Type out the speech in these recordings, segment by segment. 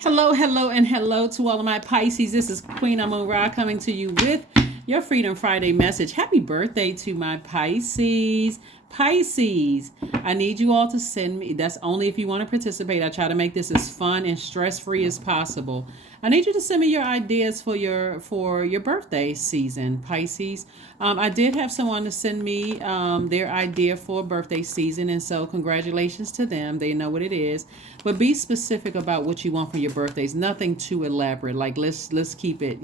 Hello, hello, and hello to all of my Pisces. This is Queen Amun Ra coming to you with your Freedom Friday message. Happy birthday to my Pisces. Pisces, I need you all to send me, that's only if you want to participate. I try to make this as fun and stress-free as possible. I need you to send me your ideas for your birthday season, Pisces. I did have someone to send me their idea for birthday season, and so congratulations to them. They know what it is, but be specific about what you want for your birthdays. Nothing too elaborate. Like let's keep it,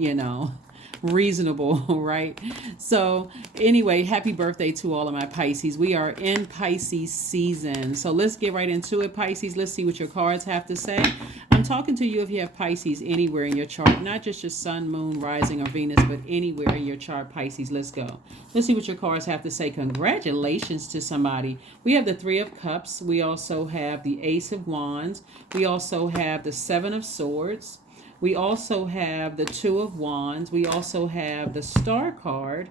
reasonable, right? So anyway, happy birthday to all of my Pisces. We are in Pisces season, so let's get right into it, Pisces. Let's see what your cards have to say. I'm talking to you if you have Pisces anywhere in your chart, not just your sun, moon, rising, or Venus, but anywhere in your chart, Pisces. Let's go. Let's see what your cards have to say. Congratulations to somebody. We have the Three of Cups. We also have the Ace of Wands. We also have the Seven of Swords. We also have the Two of Wands. We also have the Star card.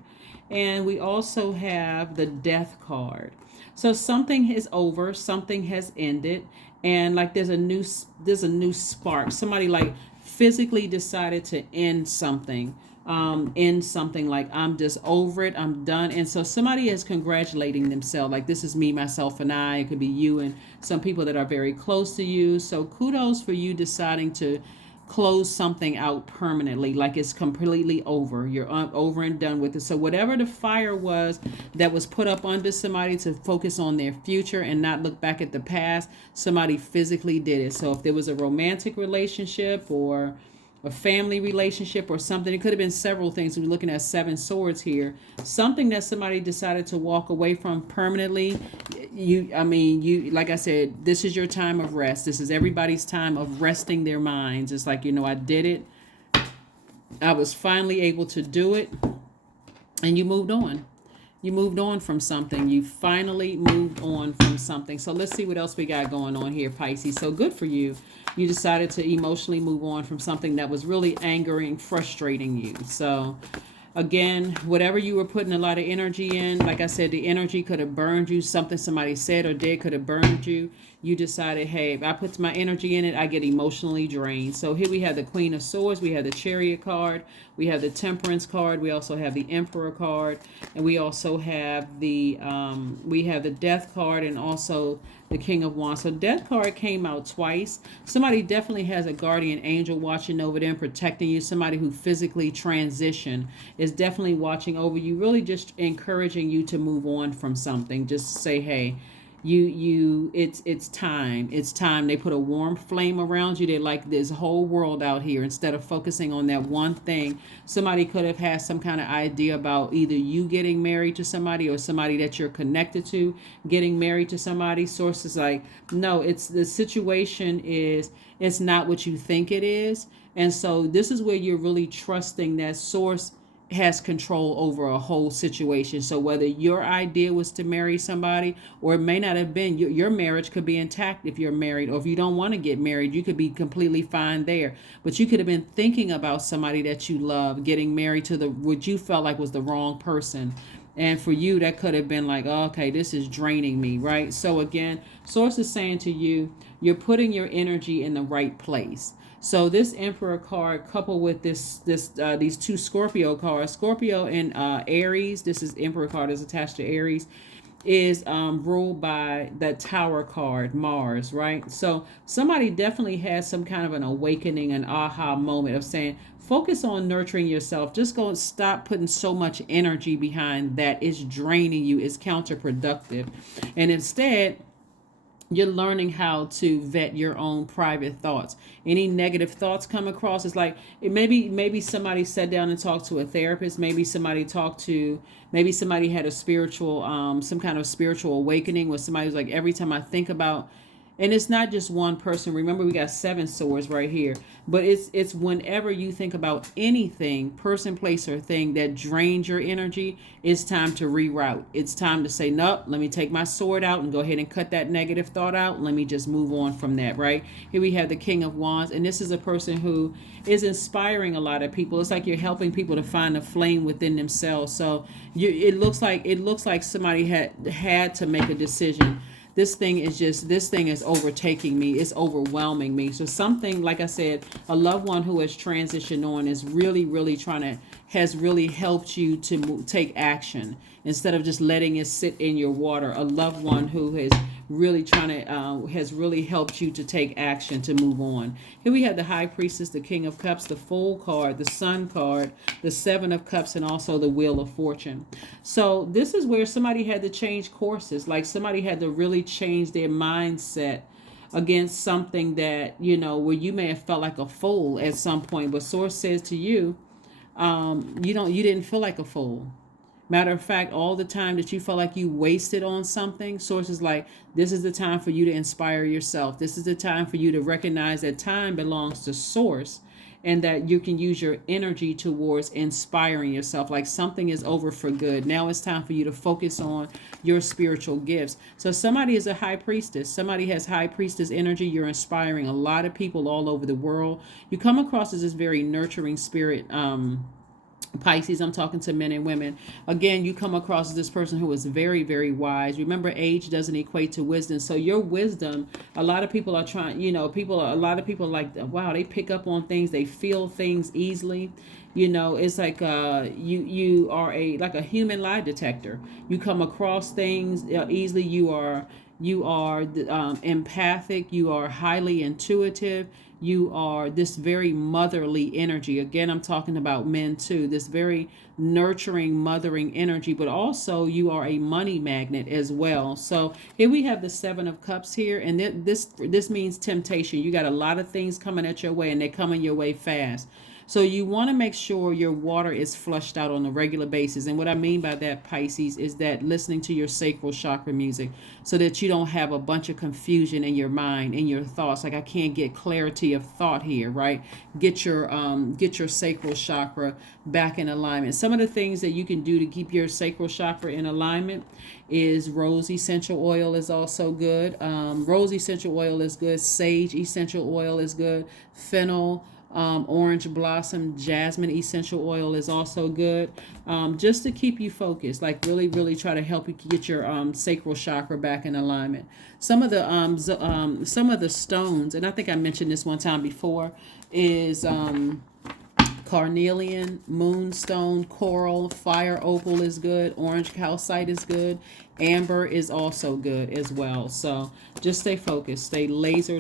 And we also have the Death card. So something is over, something has ended, and like there's a new spark. Somebody like physically decided to end something. End something like I'm just over it, I'm done. And so somebody is congratulating themselves, like this is me, myself, and I. It could be you and some people that are very close to you. So kudos for you deciding to close something out permanently, like it's completely over. You're over and done with it. So whatever the fire was that was put up under somebody to focus on their future and not look back at the past, somebody physically did it. So if there was a romantic relationship or a family relationship or something, it could have been several things. We're looking at Seven Swords here. Something that somebody decided to walk away from permanently. You like I said, this is your time of rest. This is everybody's time of resting their minds. It's like, I did it. I was finally able to do it. And you moved on. You moved on from something. You finally moved on from something. So let's see what else we got going on here, Pisces. So good for you. You decided to emotionally move on from something that was really angering, frustrating you. So again, whatever you were putting a lot of energy in, like I said, the energy could have burned you. Something somebody said or did could have burned you. You decided, hey, if I put my energy in it, I get emotionally drained. So here we have the Queen of Swords. We have the Chariot card. We have the Temperance card. We also have the Emperor card. And we also have the Death card and also the King of Wands. So Death card came out twice. Somebody definitely has a guardian angel watching over them, protecting you. Somebody who physically transitioned is definitely watching over you, really just encouraging you to move on from something. Just say, hey, it's time. They put a warm flame around you. They're like, this whole world out here. Instead of focusing on that one thing, somebody could have had some kind of idea about either you getting married to somebody or somebody that you're connected to getting married to somebody. Sources like, no, it's the situation is, it's not what you think it is. And so this is where you're really trusting that source has control over a whole situation. So whether your idea was to marry somebody, or it may not have been, your marriage could be intact if you're married, or if you don't want to get married, you could be completely fine there. But you could have been thinking about somebody that you love getting married to what you felt like was the wrong person. And for you, that could have been like, oh, okay, this is draining me, right? So again, source is saying to you, you're putting your energy in the right place. So this Emperor card, coupled with these two Scorpio cards, Scorpio and Aries. This is Emperor card is attached to Aries, is ruled by the Tower card, Mars, right? So somebody definitely has some kind of an awakening, an aha moment of saying, focus on nurturing yourself. Just go and stop putting so much energy behind that. It's draining you. It's counterproductive. And instead, you're learning how to vet your own private thoughts. Any negative thoughts come across, it's like maybe somebody sat down and talked to a therapist. Maybe somebody had a spiritual some kind of spiritual awakening where somebody was like, every time I think about, and it's not just one person. Remember, we got Seven Swords right here. But it's whenever you think about anything, person, place, or thing that drains your energy, it's time to reroute. It's time to say, nope, let me take my sword out and go ahead and cut that negative thought out. Let me just move on from that, right? Here we have the King of Wands. And this is a person who is inspiring a lot of people. It's like you're helping people to find a flame within themselves. So it looks like somebody had to make a decision. this thing is overtaking me. It's overwhelming me. So something, like I said, a loved one who has transitioned on is really, really has really helped you to take action instead of just letting it sit in your water. A loved one who has really has really helped you to take action, to move on. Here we have the High Priestess, the King of Cups, the Fool card, the Sun card, the Seven of Cups, and also the Wheel of Fortune. So this is where somebody had to change courses. Like somebody had to really change their mindset against something that, where you may have felt like a fool at some point. But Source says to you, you didn't feel like a fool. Matter of fact, all the time that you felt like you wasted on something, Source is like, this is the time for you to inspire yourself. This is the time for you to recognize that time belongs to Source, and that you can use your energy towards inspiring yourself. Like something is over for good. Now it's time for you to focus on your spiritual gifts. So somebody is a High Priestess. Somebody has High Priestess energy. You're inspiring a lot of people all over the world. You come across as this very nurturing spirit, Pisces. I'm talking to men and women. Again, you come across as this person who is very, very wise. Remember, age doesn't equate to wisdom. So your wisdom, a lot of people are trying, a lot of people like, wow, they pick up on things. They feel things easily. It's like you are like a human lie detector. You come across things easily. You are empathic. You are highly intuitive. You are this very motherly energy. Again, I'm talking about men too. This very nurturing, mothering energy, but also you are a money magnet as well. So here we have the Seven of Cups here, and this means temptation. You got a lot of things coming at your way, and they're coming your way fast. So you want to make sure your water is flushed out on a regular basis. And what I mean by that, Pisces, is that listening to your sacral chakra music so that you don't have a bunch of confusion in your mind, in your thoughts. Like, I can't get clarity of thought here, right? Get your sacral chakra back in alignment. Some of the things that you can do to keep your sacral chakra in alignment is rose essential oil is also good. Rose essential oil is good. Sage essential oil is good. Fennel, orange blossom, jasmine essential oil is also good, just to keep you focused. Like really, really try to help you get your sacral chakra back in alignment. Some of the stones, and I think I mentioned this one time before, is carnelian, moonstone, coral, fire opal is good, orange calcite is good, amber is also good as well. So just stay focused, stay laser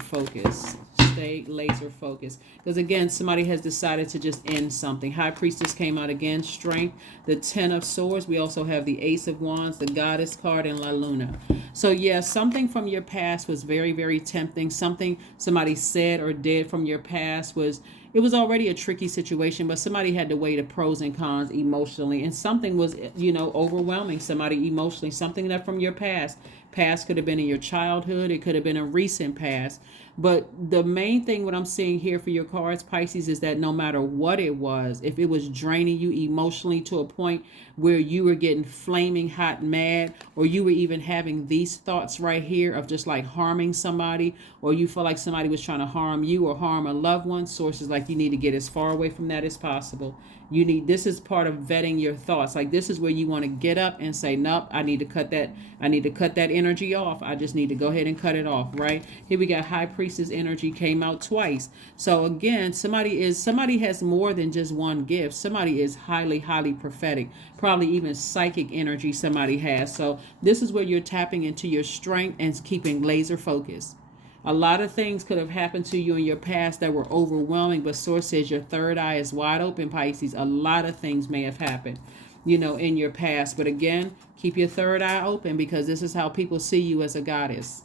focused. Stay laser focused, because again, somebody has decided to just end something. High Priestess came out again, strength, the Ten of Swords. We also have the Ace of Wands, the Goddess card, and La Luna. So yeah, something from your past was very, very tempting. Something somebody said or did from your past was already a tricky situation, but somebody had to weigh the pros and cons emotionally, and something was overwhelming somebody emotionally. Something that from your past could have been in your childhood, it could have been a recent past. But the main thing, what I'm seeing here for your cards, Pisces, is that no matter what it was, if it was draining you emotionally to a point where you were getting flaming hot mad, or you were even having these thoughts right here of just like harming somebody, or you feel like somebody was trying to harm you or harm a loved one, Sources like you need to get as far away from that as possible. This is part of vetting your thoughts. Like, this is where you want to get up and say, nope, I need to cut that energy off. I just need to go ahead and cut it off, right? Here we got High Priestess energy came out twice. So again, somebody has more than just one gift. Somebody is highly, highly prophetic, probably even psychic energy somebody has. So this is where you're tapping into your strength and keeping laser focused. A lot of things could have happened to you in your past that were overwhelming, but Source says your third eye is wide open, Pisces. A lot of things may have happened, in your past. But again, keep your third eye open, because this is how people see you as a goddess.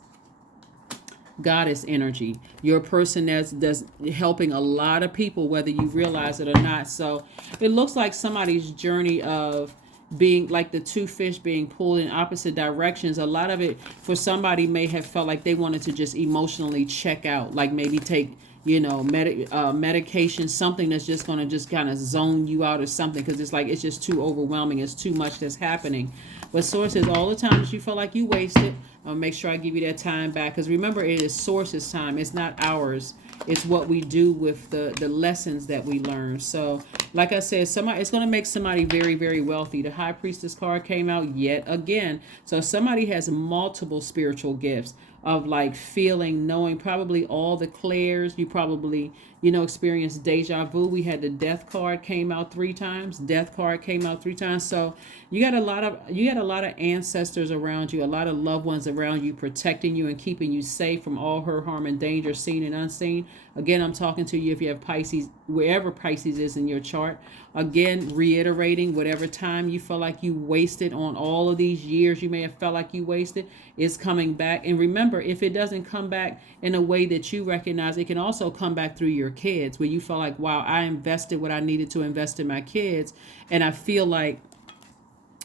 Goddess energy. You're a person that's helping a lot of people, whether you realize it or not. So it looks like somebody's journey of being like the two fish being pulled in opposite directions. A lot of it for somebody may have felt like they wanted to just emotionally check out, like maybe take medication, something that's just going to just kind of zone you out or something, because it's just too overwhelming. It's too much that's happening. But Source says all the times you feel like you wasted, make sure I give you that time back, because remember, it is Source's time. It's not ours. It's what we do with the lessons that we learn. So Like I said, somebody, it's going to make somebody very, very wealthy. The High Priestess card came out yet again. So somebody has multiple spiritual gifts of like feeling, knowing, probably all the clairs. You probably, experienced deja vu. We had the death card came out 3 times. Death card came out 3 times. So you got a lot of ancestors around you, a lot of loved ones around you, protecting you and keeping you safe from all hurt, harm, and danger, seen and unseen. Again, I'm talking to you if you have Pisces, wherever Pisces is in your chart. Again, reiterating, whatever time you feel like you wasted on all of these years you may have felt like you wasted is coming back. And remember, if it doesn't come back in a way that you recognize, it can also come back through your kids, where you feel like, wow, I invested what I needed to invest in my kids, and I feel like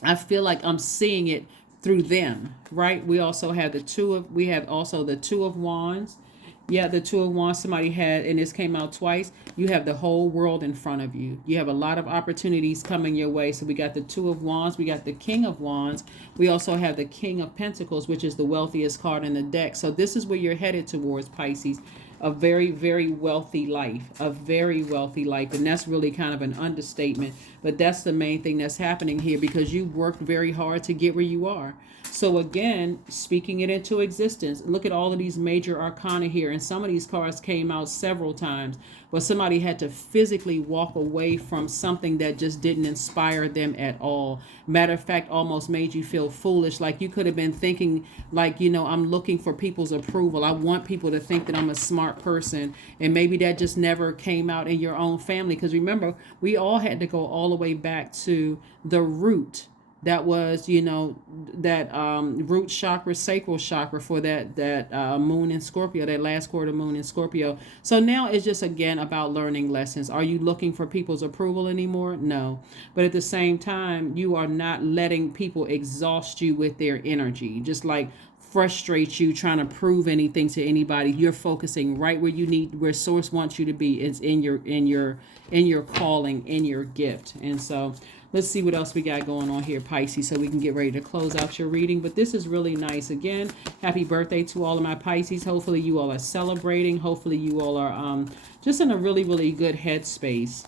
I'm seeing it through them, right? We also have the two of wands. Yeah, the two of wands somebody had, and this came out twice. You have the whole world in front of you. You have a lot of opportunities coming your way. So we got the two of wands, we got the king of wands. We also have the king of pentacles, which is the wealthiest card in the deck. So this is where you're headed towards, Pisces. A very, very wealthy life, a very wealthy life. And that's really kind of an understatement. But that's the main thing that's happening here, because you worked very hard to get where you are. So again, speaking it into existence, look at all of these major arcana here. And some of these cards came out several times, but somebody had to physically walk away from something that just didn't inspire them at all. Matter of fact, almost made you feel foolish. Like you could have been thinking like, I'm looking for people's approval. I want people to think that I'm a smart person. And maybe that just never came out in your own family. Because remember, we all had to go all the way back to the root. That was, that root chakra, sacral chakra for that moon in Scorpio, that last quarter moon in Scorpio. So now it's just, again, about learning lessons. Are you looking for people's approval anymore? No. But at the same time, you are not letting people exhaust you with their energy. Just like frustrate you trying to prove anything to anybody. You're focusing right where source wants you to be. It's in your calling, in your gift. And so let's see what else we got going on here, Pisces, so we can get ready to close out your reading. But this is really nice. Again, happy birthday to all of my Pisces. Hopefully you all are celebrating. Hopefully you all are just in a really, really good headspace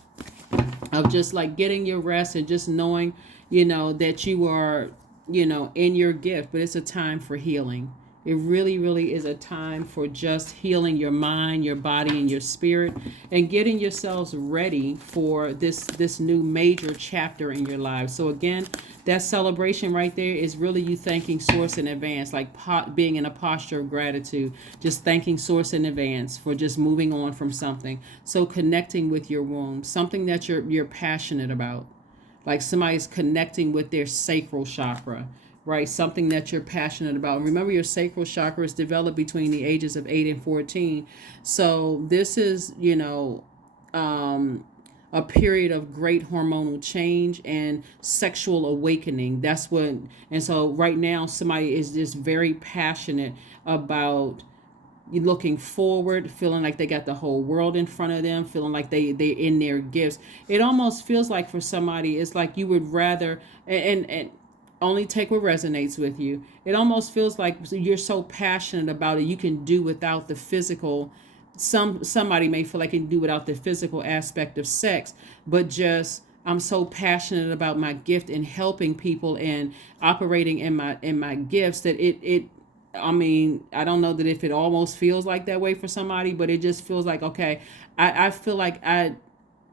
of just like getting your rest and just knowing, that you are, in your gift. But it's a time for healing. It really, really is a time for just healing your mind, your body, and your spirit, and getting yourselves ready for this new major chapter in your lives. So again, that celebration right there is really you thanking Source in advance, like being in a posture of gratitude, just thanking Source in advance for just moving on from something. So connecting with your womb, something that you're passionate about, like somebody's connecting with their sacral chakra. Right, something that you're passionate about. Remember, your sacral chakra is developed between the ages of 8 and 14. So this is, a period of great hormonal change and sexual awakening. That's what, and so right now, somebody is just very passionate about looking forward, feeling like they got the whole world in front of them, feeling like they're in their gifts. It almost feels like for somebody, it's like you would rather, and only take what resonates with you. It almost feels like you're so passionate about it, you can do without the physical. Somebody may feel like they can do without the physical aspect of sex, but just I'm so passionate about my gift and helping people and operating in my gifts that I don't know that if it almost feels like that way for somebody, but it just feels like, okay, I feel like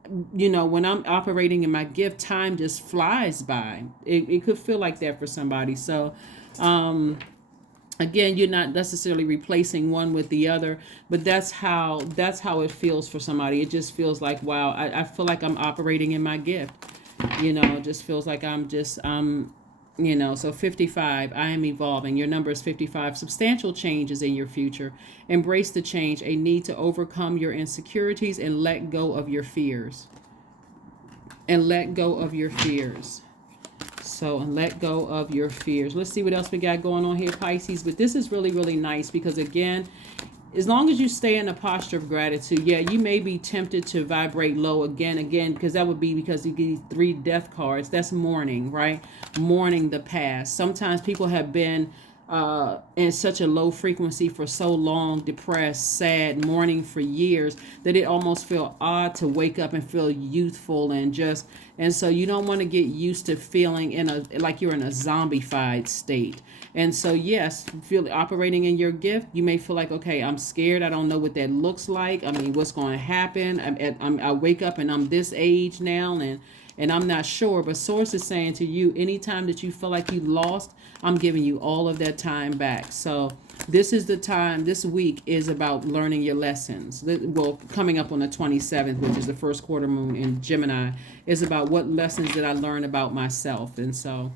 when I'm operating in my gift, time just flies by. It could feel like that for somebody. So, again, you're not necessarily replacing one with the other, but that's how it feels for somebody. It just feels like, wow, I feel like I'm operating in my gift. It just feels like so 55, I am evolving. Your number is 55. Substantial changes in your future. Embrace the change, a need to overcome your insecurities and let go of your fears. And let go of your fears. And let go of your fears. Let's see what else we got going on here, Pisces. But this is really, really nice because, again, as long as you stay in a posture of gratitude, yeah, you may be tempted to vibrate low again, because that would be because you get 3 death cards. That's mourning, right? Mourning the past. Sometimes people have been in such a low frequency for so long, depressed, sad, mourning for years, that it almost feel odd to wake up and feel youthful and just, and so you don't want to get used to feeling in a, like you're in a zombified state. And so yes, feel operating in your gift, you may feel like, okay, I'm scared, I don't know what that looks like, I mean, what's going to happen, I wake up and I'm this age now, and I'm not sure. But Source is saying to you, anytime that you feel like you lost, I'm giving you all of that time back. So this is the time, this week is about learning your lessons. Well, coming up on the 27th, which is the first quarter moon in Gemini, is about what lessons did I learn about myself. And so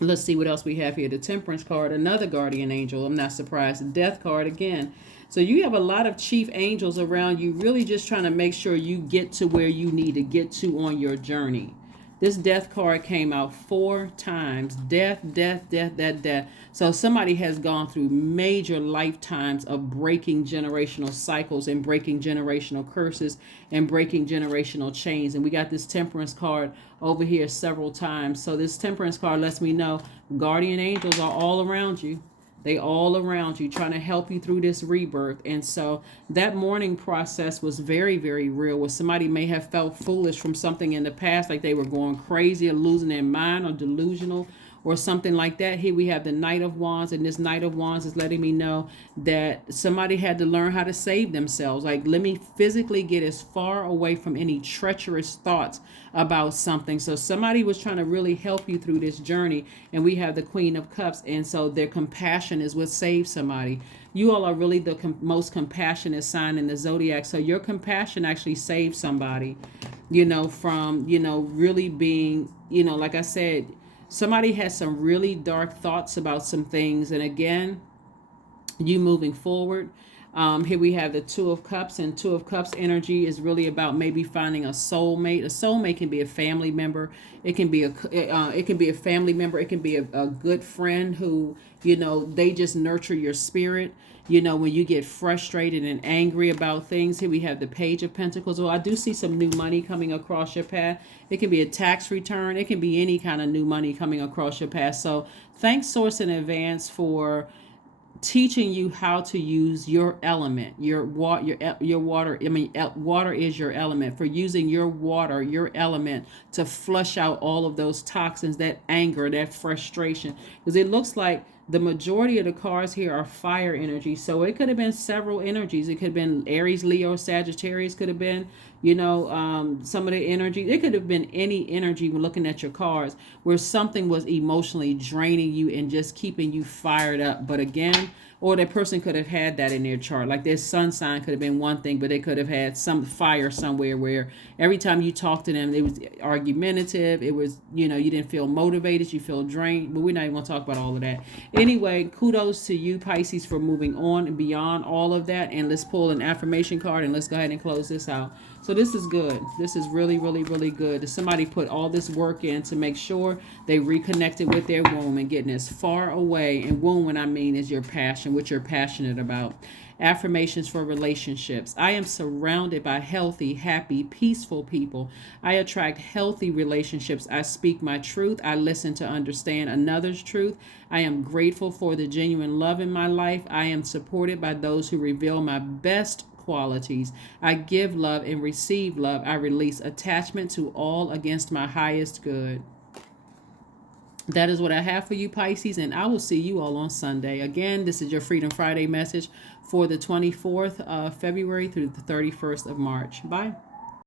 let's see what else we have here. The Temperance card, another guardian angel. I'm not surprised. The Death card again. So you have a lot of chief angels around you, really just trying to make sure you get to where you need to get to on your journey. This Death card came out 4 times. Death, death, death, death. So somebody has gone through major lifetimes of breaking generational cycles and breaking generational curses and breaking generational chains. And we got this Temperance card over here several times. So this Temperance card lets me know guardian angels are all around you. They all around you, trying to help you through this rebirth. And so that mourning process was very, very real, where somebody may have felt foolish from something in the past, like they were going crazy or losing their mind or delusional or something like that. Here we have the Knight of Wands, and this Knight of Wands is letting me know that somebody had to learn how to save themselves. Like, let me physically get as far away from any treacherous thoughts about something. So somebody was trying to really help you through this journey. And we have the Queen of Cups, and so their compassion is what saves somebody. You all are really the most compassionate sign in the zodiac. So your compassion actually saves somebody, from, really being, like I said, somebody has some really dark thoughts about some things. And again, you moving forward. Here we have the Two of Cups, and Two of Cups energy is really about maybe finding a soulmate. A soulmate can be a family member. It can be a family member. It can be a good friend who, they just nurture your spirit. When you get frustrated and angry about things. Here we have the Page of Pentacles. Well, I do see some new money coming across your path. It can be a tax return. It can be any kind of new money coming across your path. So thanks, Source, in advance for teaching you how to use your element, your water. Water is your element, for using your water, your element, to flush out all of those toxins, that anger, that frustration. Because it looks like the majority of the cards here are fire energy. So it could have been several energies. It could have been Aries, Leo, Sagittarius. Could have been, some of the energy. It could have been any energy when looking at your cards where something was emotionally draining you and just keeping you fired up. But again, or that person could have had that in their chart. Like their sun sign could have been one thing, but they could have had some fire somewhere where every time you talk to them, it was argumentative. It was, you didn't feel motivated. You feel drained. But we're not even going to talk about all of that. Anyway, kudos to you, Pisces, for moving on and beyond all of that. And let's pull an affirmation card and let's go ahead and close this out. So this is good. This is really, really, really good. Somebody put all this work in to make sure they reconnected with their womb and getting as far away. And womb, what I mean, is your passion, what you're passionate about. Affirmations for relationships. I am surrounded by healthy, happy, peaceful people. I attract healthy relationships. I speak my truth. I listen to understand another's truth. I am grateful for the genuine love in my life. I am supported by those who reveal my best qualities. I give love and receive love. I release attachment to all against my highest good. That is what I have for you, Pisces, and I will see you all on Sunday. Again, this is your Freedom Friday message for the 24th of February through the 31st of March. Bye.